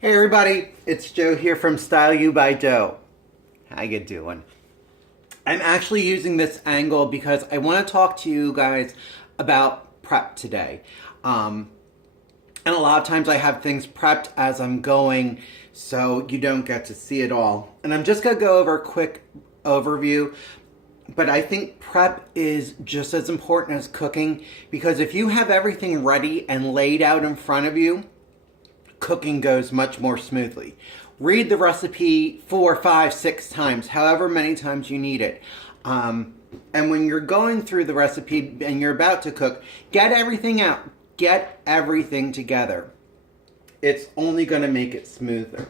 Hey everybody, it's Joe here from Style You by Joe. How you doing? I'm actually using this angle because I want to talk to you guys about prep today. And a lot of times I have things prepped as I'm going, so you don't get to see it all. And I'm just going to go over a quick overview. But I think prep is just as important as cooking because if you have everything ready and laid out in front of you, cooking goes much more smoothly. Read the recipe 4, 5, 6 times, however many times you need it. And when you're going through the recipe and you're about to cook, get everything out. Get everything together. It's only going to make it smoother.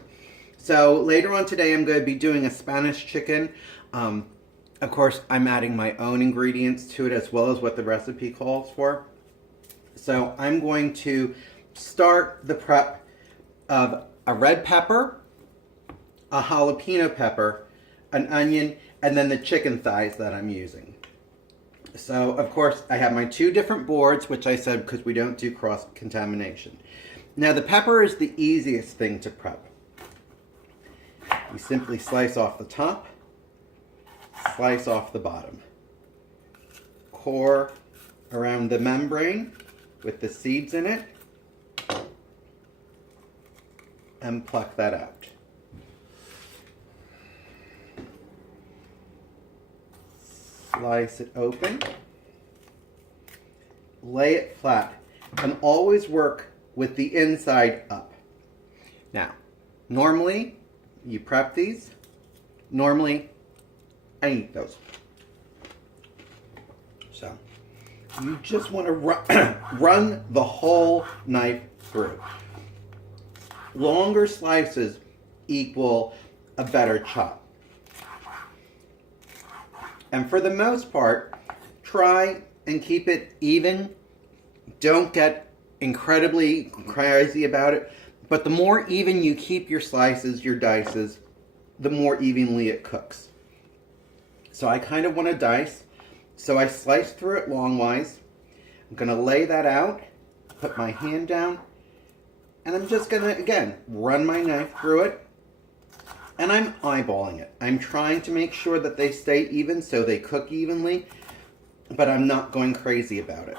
So later on today, I'm going to be doing a Spanish chicken. Of course, I'm adding my own ingredients to it as well as what the recipe calls for. So I'm going to start the prep of a red pepper, a jalapeno pepper, an onion, and then the chicken thighs that I'm using. So, of course, I have my 2 different boards, which I said because we don't do cross-contamination. Now, the pepper is the easiest thing to prep. You simply slice off the top, slice off the bottom. Core around the membrane with the seeds in it, and pluck that out. Slice it open, lay it flat, and always work with the inside up. Now, normally you prep these, normally I eat those. So, you just want to run the whole knife through. Longer slices equal a better chop. And for the most part, try and keep it even. Don't get incredibly crazy about it. But the more even you keep your slices, your dices, the more evenly it cooks. So I kind of want to dice. So I slice through it longwise. I'm going to lay that out, put my hand down, and I'm just going to, again, run my knife through it. And I'm eyeballing it. I'm trying to make sure that they stay even so they cook evenly, but I'm not going crazy about it.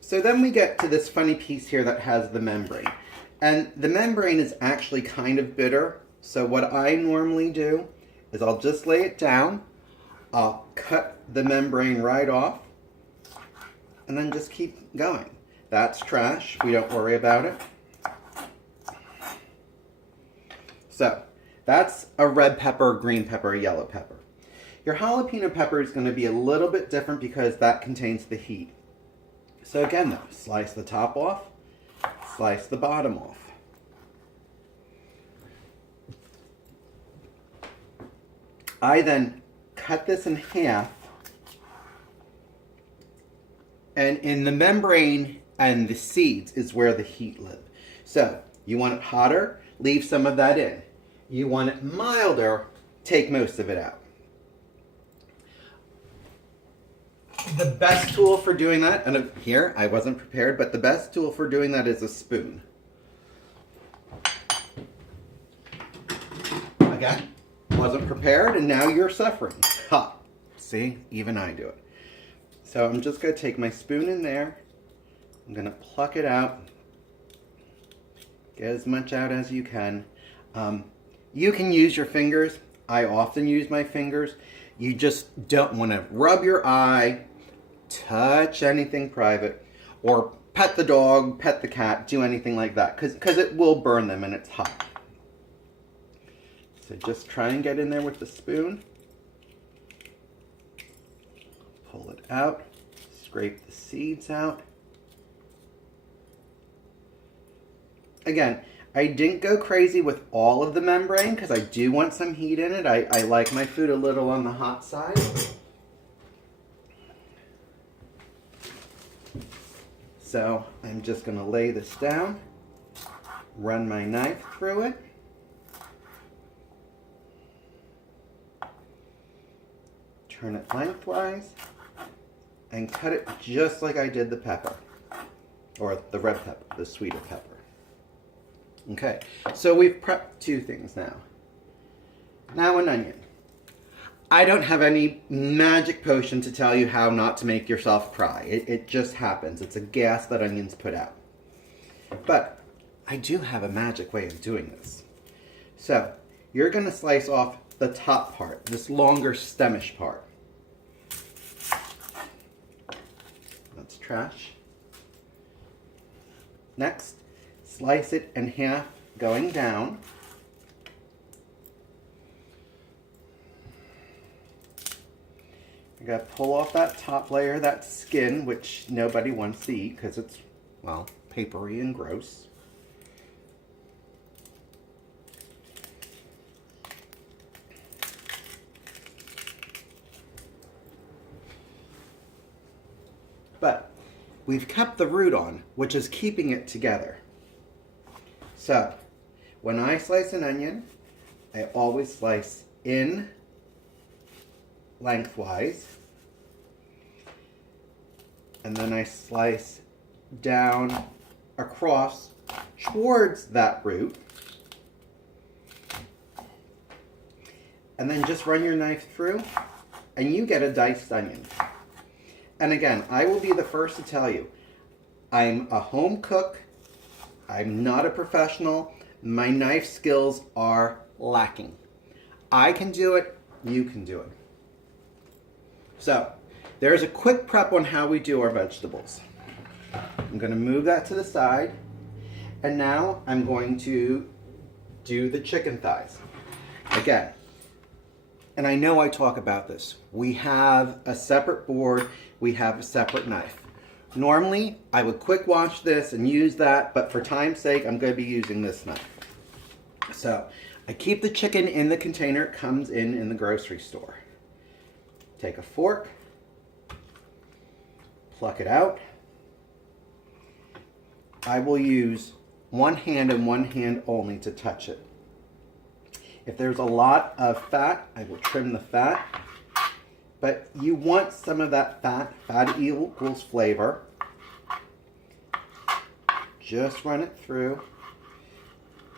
So then we get to this funny piece here that has the membrane. And the membrane is actually kind of bitter. So what I normally do is I'll just lay it down. I'll cut the membrane right off and then just keep going. That's trash. We don't worry about it. So, that's a red pepper, a green pepper, a yellow pepper. Your jalapeno pepper is going to be a little bit different because that contains the heat. So again though, slice the top off, slice the bottom off. I then cut this in half, and in the membrane and the seeds is where the heat live. So, you want it hotter, leave some of that in. You want it milder, take most of it out. The best tool for doing that, and here, I wasn't prepared, but the best tool for doing that is a spoon. Again, wasn't prepared, and now you're suffering. Ha! See, even I do it. So I'm just going to take my spoon in there. I'm going to pluck it out. Get as much out as you can. You can use your fingers. I often use my fingers. You just don't want to rub your eye, touch anything private, or pet the dog, pet the cat, do anything like that, because it will burn them and it's hot. So just try and get in there with the spoon. Pull it out, scrape the seeds out. Again, I didn't go crazy with all of the membrane because I do want some heat in it. I like my food a little on the hot side. So I'm just going to lay this down, run my knife through it. Turn it lengthwise and cut it just like I did the pepper. or the red pepper, the sweeter pepper. Okay, so we've prepped two things now. Now an onion. I don't have any magic potion to tell you how not to make yourself cry. It just happens. It's a gas that onions put out. But I do have a magic way of doing this. So you're going to slice off the top part, this longer stemish part. That's trash. Next, slice it in half going down. You gotta pull off that top layer, that skin, which nobody wants to eat because it's, well, papery and gross. But we've kept the root on, which is keeping it together. So, when I slice an onion, I always slice in lengthwise, and then I slice down across towards that root, and then just run your knife through, and you get a diced onion. And again, I will be the first to tell you, I'm a home cook. I'm not a professional. My knife skills are lacking. I can do it. You can do it. So, there's a quick prep on how we do our vegetables. I'm going to move that to the side. And now I'm going to do the chicken thighs. Again, and I know I talk about this. We have a separate board. We have a separate knife. Normally, I would quick wash this and use that, but for time's sake, I'm going to be using this knife. So, I keep the chicken in the container it comes in the grocery store. Take a fork, pluck it out. I will use one hand and one hand only to touch it. If there's a lot of fat, I will trim the fat. But you want some of that fat. Fat equals flavor. Just run it through.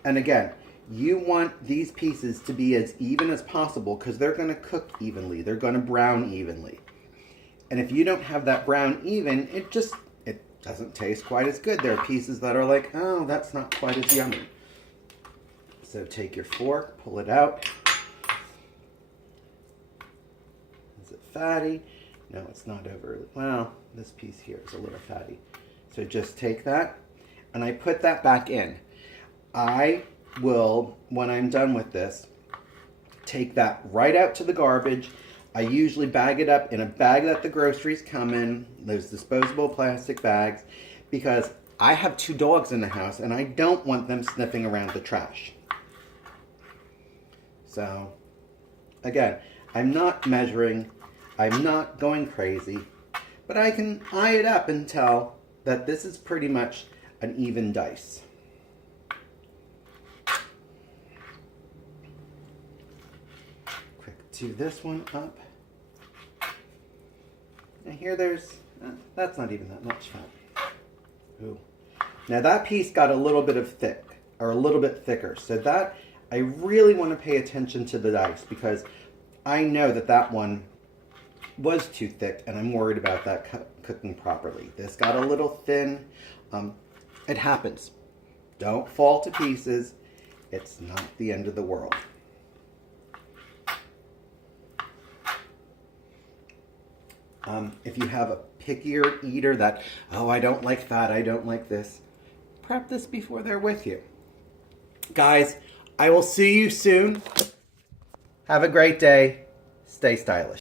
And again, you want these pieces to be as even as possible because they're going to cook evenly. They're going to brown evenly. And if you don't have that brown even, it doesn't taste quite as good. There are pieces that are like, oh, that's not quite as yummy. So take your fork, pull it out. Is it fatty? No, it's not overly. Well, this piece here is a little fatty. So just take that, and I put that back in. I will, when I'm done with this, take that right out to the garbage. I usually bag it up in a bag that the groceries come in, those disposable plastic bags, because I have 2 dogs in the house, and I don't want them sniffing around the trash. So, again, I'm not measuring, I'm not going crazy, but I can eye it up and tell that this is pretty much an even dice. Quick do this one up. And here there's, that's not even that much fat. Ooh. Now that piece got a little bit of thick, or a little bit thicker, so that I really want to pay attention to the dice because I know that that one was too thick and I'm worried about that cooking properly. This got a little thin. It happens. Don't fall to pieces. It's not the end of the world. If you have a pickier eater that, oh, I don't like that, I don't like this, prep this before they're with you. Guys, I will see you soon. Have a great day. Stay stylish.